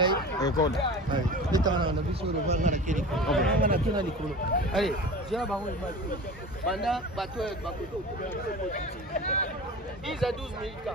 play. Record. Allez, on a vu sur le voile dans laquelle on a tout dans l'école. Allez, j'ai un baron. Pendant bateau et bateau. 10 à 12 minutes.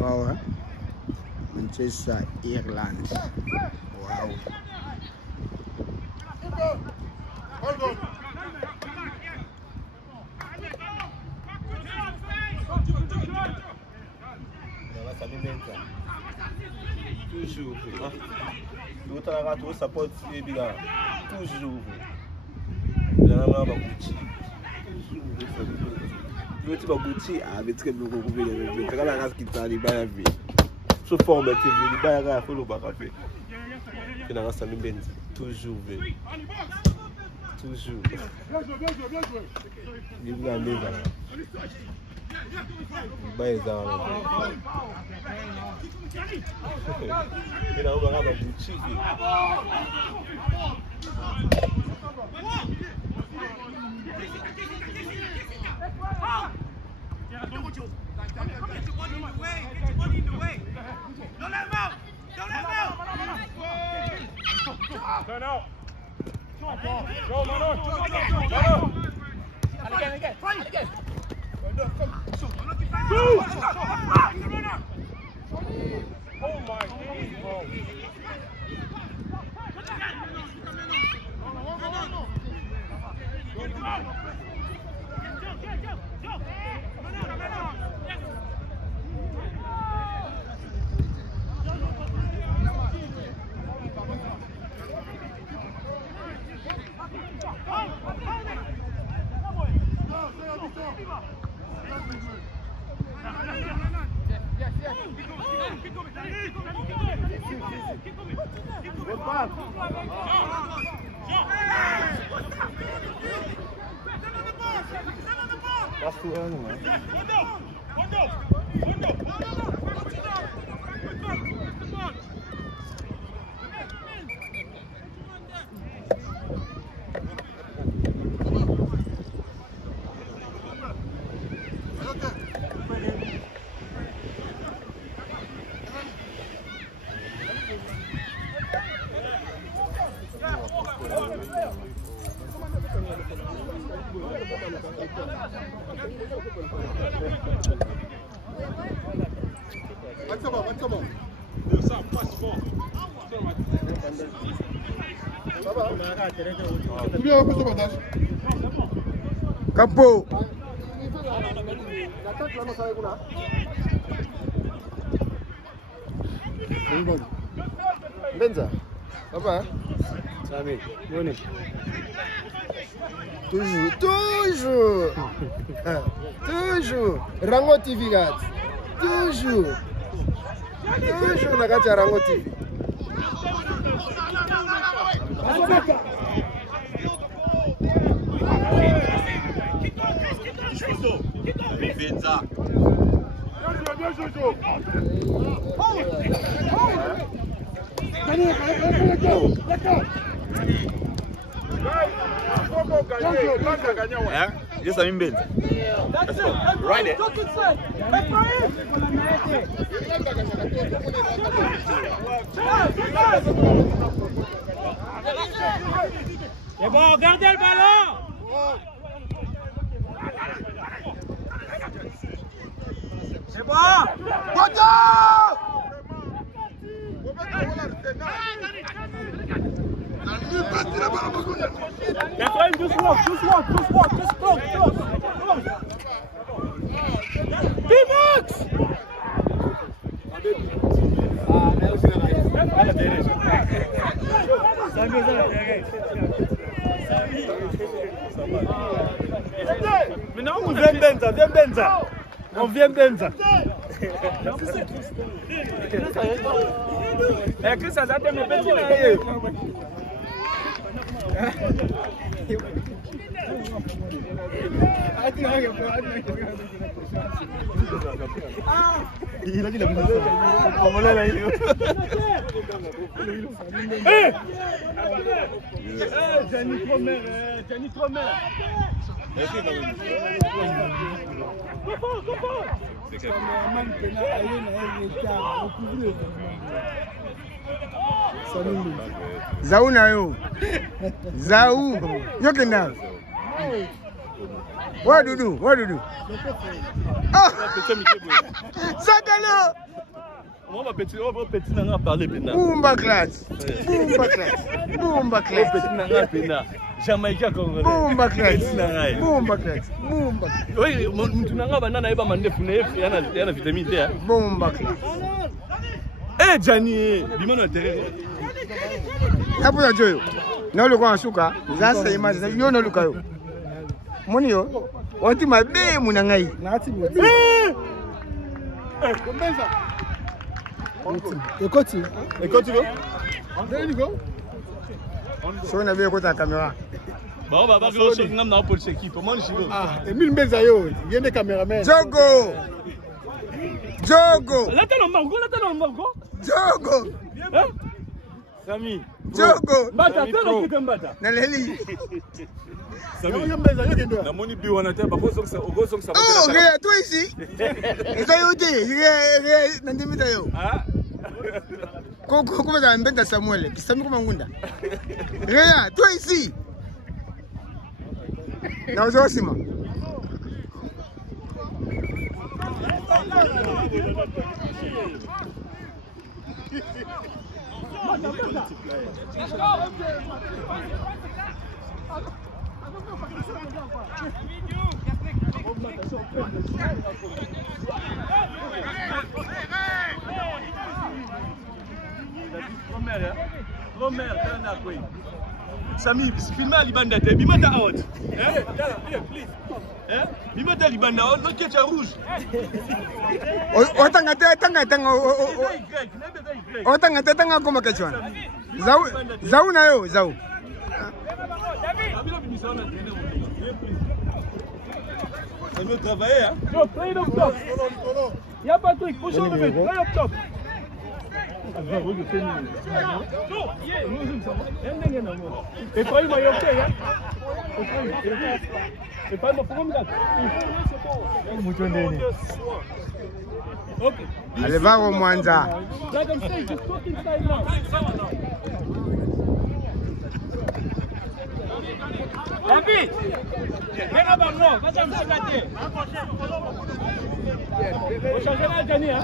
Wow, Manchester, Ireland. Wow. Toujours. L'autre a raté sa porte et bien toujours. Tu vas goûter avec très bien recouvert les gens. La race qui t'a dit bah vie. Sauf pour mettre les bah la faut le pas café. Et la race même toujours vrai. Toujours. Il va aller là. Bah ça. Il a on va goûter. Turn out. Go, Mano. Again. Oh my knees, bro. Capo. Benza. Papa. Salut. Bonne. Toujours. Toujours. Rangot TV gars. Toujours na kati ya Rangot TV. Benza. Just a minute. Let's go. Right there. C'est bon, gardez le ballon. C'est bon. Just walk. T-Max! Maintenant, on vient Benza. On vient Benza. Que ça date mes petits là. Il a dit la musique. On va là. Gianni Cromer. Zau na yo. Zau. Yokenda. What do you do? Oh! Sakalo! On va petit n'a parler maintenant. Boomba class. Jamaïcain congolais. Boomba class. Oui, tu n'as pas nana eba mande fune yana vitamine D. Boomba class. Eh Gianni, bimano intérêt. Apuya joyo. Na lo kwa suka, zasa imagine yo no luka yo. Moni yo. Wanti mabe munangai. Nati bo. Combeza. Ekoti go. There you go. So na be kota camera. Ba ba go so ngam na police équipe. Comment je go? Ah, Emile Mbenza yo, yende cameraman. Jogo. Là t'es le Margot. Jogo. Hein? Sami. Jogo. Bata, t'es le qui mbata. Na leli. Sami. Na moni bi wana te ba ko so ça. Oh, regarde toi ici. Eza yo te, regarde na ndimita yo. Ah. Comment ça mbenda Samuel? Kisami kuma ngunda. Regarde toi ici. Na uzosima. Romer, Sami, filma libanda te, bimata out. Bimata libanda out, l'autre qui est rouge. Otanga koma kachwana. Zau na yo, zau. Ça veut travailler, hein? Yo, play it up top. Y'a Patrick, push on the bit, play up top. Et pas il va y aller, hein? Et pas il va faire comme ça. Allez, va au Mwanza. Like I'm saying, just talk inside now. David, viens à moi, vas-y, me regarder. On change la Gianni, hein?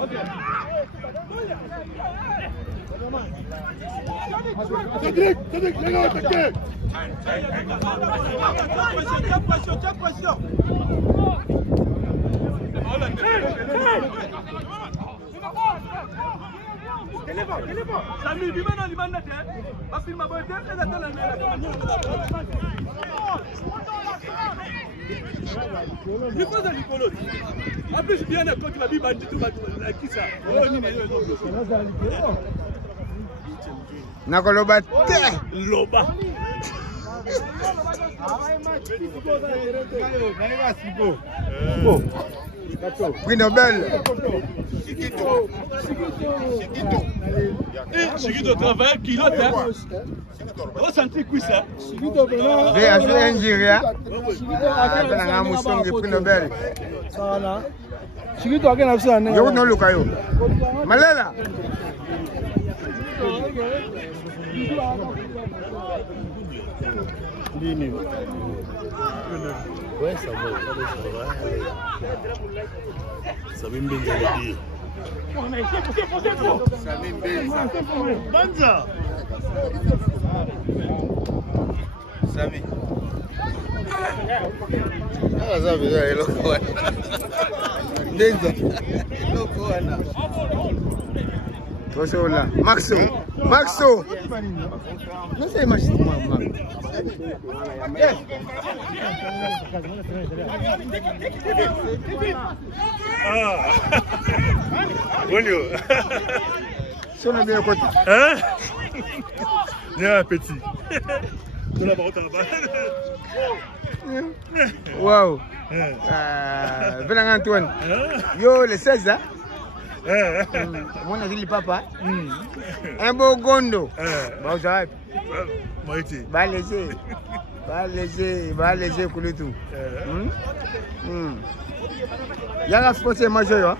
Ok. Cédric, les gars, attaquez. Tiens, pression. Sami, bimana libanda te. Ba filma boy te, la tala na. Ni quoi ça Nicolo? En plus bien quand tu vas bien bandit tout la qui ça. Oh ni Nakoloba te. Loba. Prix Nobel. Chiquito travaille, pilote, hein? Ressenti quoi ça?Vé Nigeria. Benanga musonge prix Nobel. Chiquito akena bisa ne. Yo no luka yo. Malela. Dini. Ouais, ça va. Ça va bien dire. Banza. Sami. Ah, ça veut dire loko wana. Benza. Loko wana. Tosola. Maxo. Maxo. Non c'est machine maman. Ah. Bonjour. Sur le bien côté. Hein? Bien petit. De la barre en bas. Wow. Venant Antoine. Yo le 16 hein. Mon avis le papa. Un beau gondo. Bon ça. Moi été. Va léger couler tout. Yanga sportif majeur yo.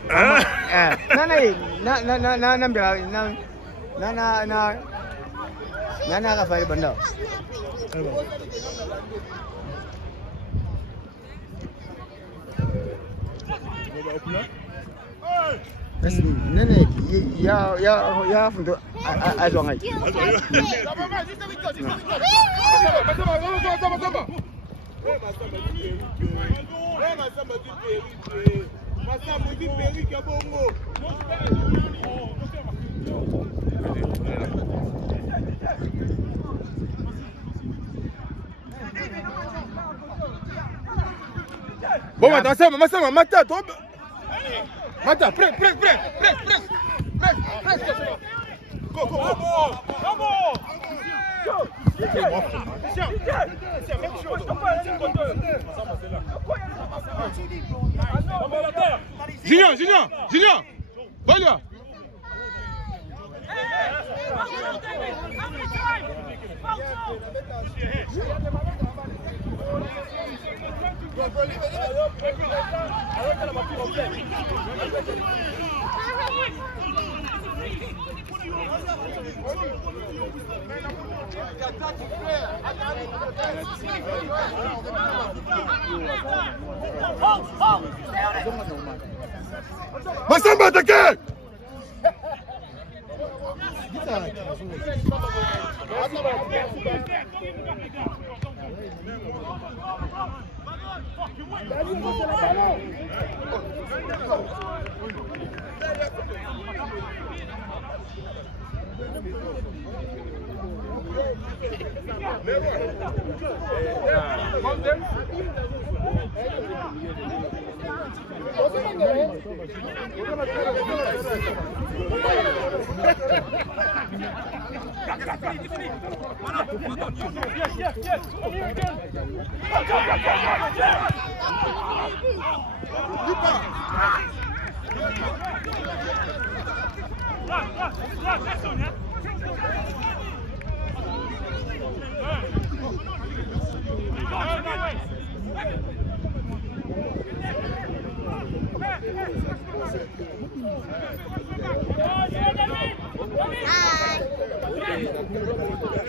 Na Rafael Banda. Nene ya fundo azwangai. Bon, attention, Mata, tombe. Mata, presse. Go. Junior. Voilà. Masamba attaquer!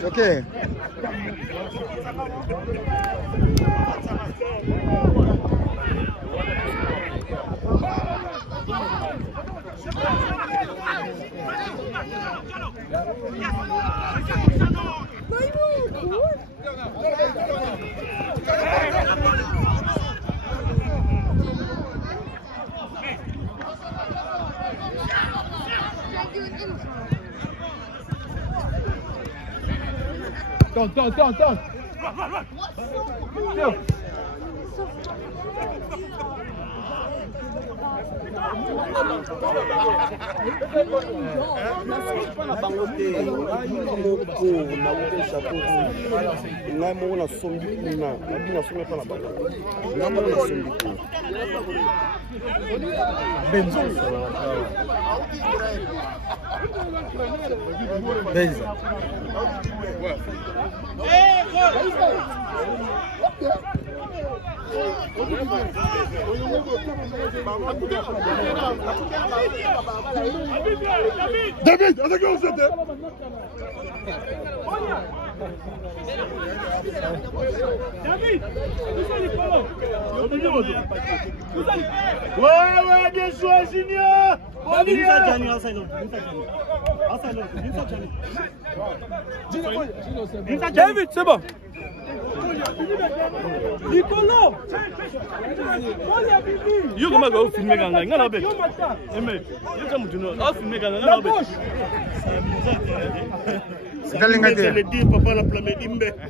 Okay. Tente. David, attaquez au centre. David, ouais, bien joué, Junior. David, c'est bon. Nicolo. Yo comment vous filmer ganga ngana be. Aimé. Yo comme tu nous, on filmer ganga ngana be.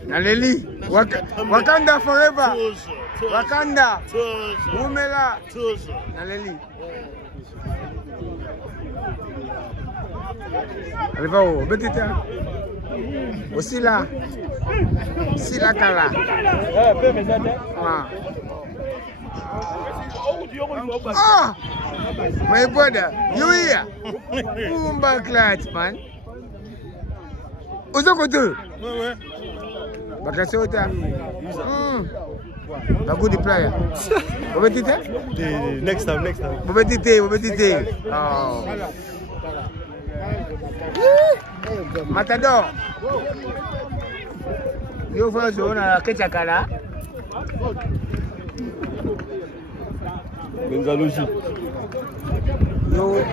Naleli, Wakanda forever. Wakanda. Umela. Naleli. Allez va où? Betita. Aussi là. Si la kala. Ah, my brother, you here? Umba clutch, man. Uzokoto. Ouais. Bakasota. Good player. Bobetite? Next time. Bobetite. Oh. Matador. Yo fana zona kechakala. Benzaloji. Yo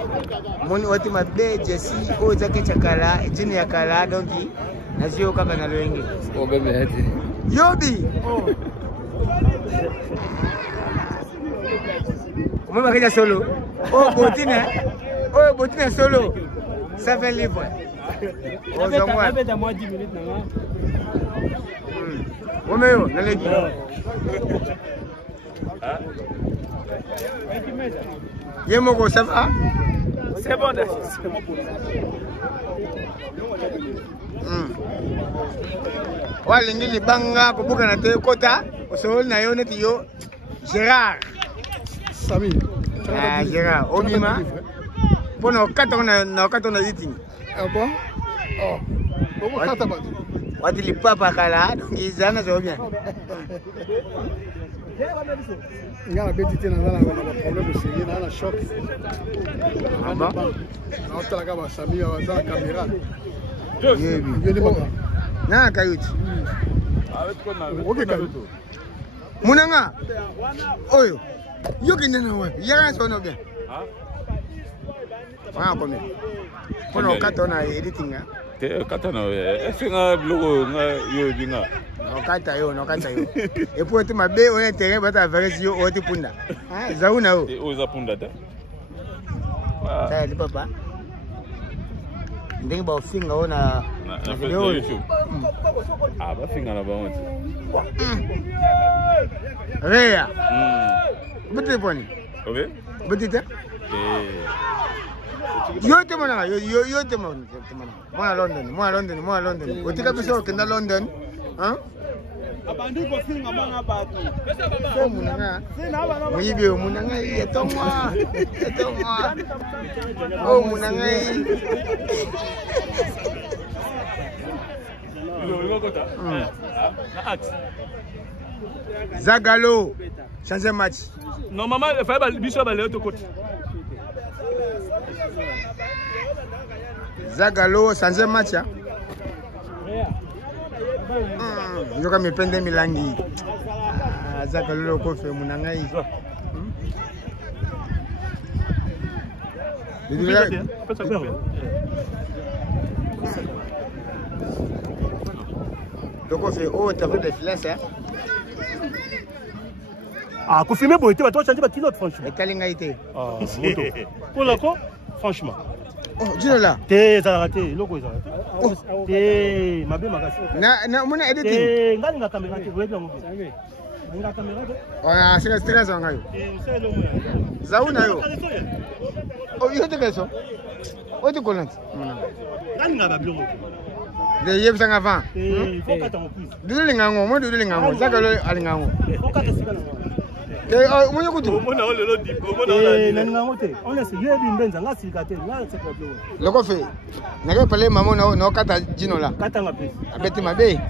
moni wati mabe jesi o za kechakala jini ya kala dongi na sio kaka na lwenge. Oh bebe hati. Yobi. Mama kaja solo. Oh botina solo. 7 livres. Oh zongwa. Dans moi 10 minutes là. Omeo, naleki. Yemoko, ça va? C'est bon. Walingi libanga kubuka na te kota, osoli na yo neti yo Gérard. Sami. Ah, Gérard, obima. Pona okata na eating. Ah bon? Oh. Comment ça t'a battu? Wati lipapa kala, donc izana zo bien. Ngala betite na ngala na problème sérieux na choc. Ah bon? Na otala ka ba Sami wa za caméra. Yebi. Yeni baba. Na kayuti. OK kayuti. Munanga. Oyo. Yoki nena wapi? Yara sono bien. Ah, combien? Pona okata na editing ah. Te kata na efinga blogo nga yo binga. Okata yo. Et pour te mabe on intérêt bata veresi yo oti punda. Ah, zauna o. O za punda ta. Ta di papa. Ndenge ba finga ona na YouTube. Ah ba finga na ba onti. Rea. Bete poni. Okay? Betite? Yo te mona, yo te mona. Moi London. Otika biso kenda London. Hein? Abandi ko finga manga batu. Oh munanga. Muyibe munanga yetomwa. Oh munanga. Zagalo. Changer match. Normalement, il fallait biso ba l'autre côté. Zagalo changer match. Njoka mipende milangi. Zagalo ko fe munanga yi. Donc on fait t'as fait des flèches hein. Ah, qu'on filme bon, tu vas changer pas pilote franchement. Et Kalinga été. Ah, moto. Pour la quoi? Franchement. Oh, dis-le là. T'es raté, logo ça. T'es ma belle magazine. Na mona editing. T'es ngani nga caméra tu vois bien mon. Oya, sika zanga yo. Zauna yo. Oh, yo te keso. O te kolant. De yeb sanga van. Dudule ngango, mo dudule ngango. Zaka lo alingango. Mo yokutu. Loko fe. Nage pale mamo no kata jino la. Kata ngapi? Abeti mabe.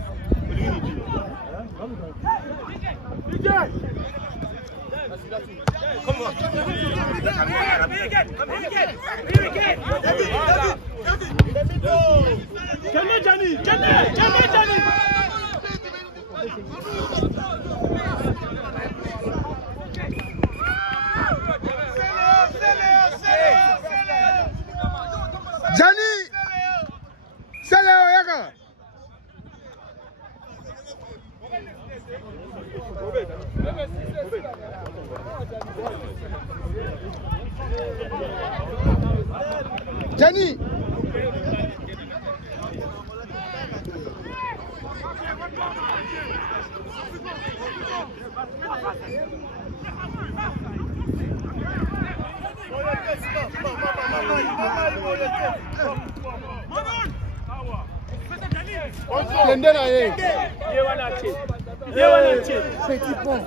Johnny! Saleo yaka! Johnny! Petit pont.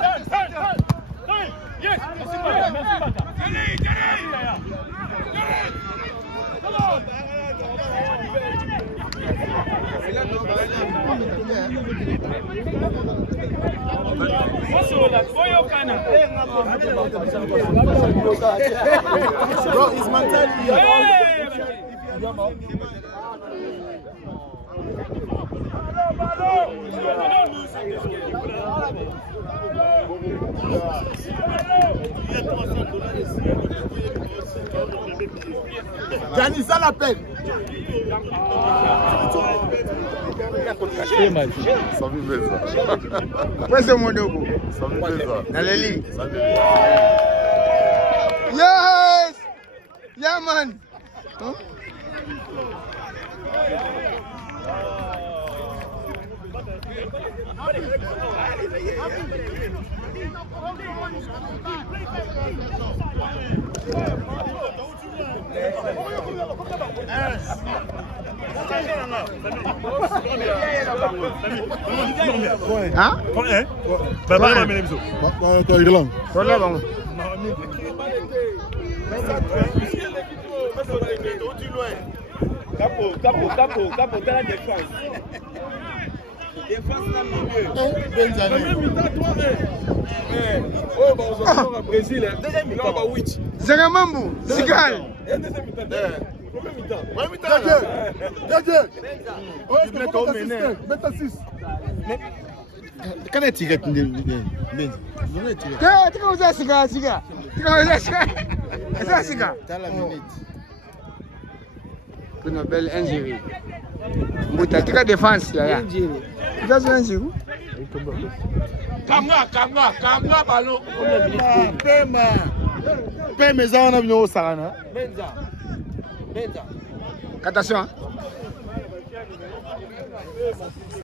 Bro, it's mentality. Gianni, ça l'appelle. Sans vivre ça. Où est-ce mon dogo? Sans vivre ça. Dans les lits. Yes! Yeah, man! Huh? Hein? Capo, t'as la défense. Défense dans le milieu. Oh, bah, on se au Brésil. Deuxième mi-temps, bah, 8. Zagamambu, Sigal. Deuxième mi-temps. Premier mi-temps. Premier mi-temps. Beta 6. Quand est-ce que Tu vas uza siga. Eza siga. tu as la minute? Kuna belle injury. Mbuta tika défense ya. That's one zero. Kamga ballon. Pema za wana bino osana. Attention.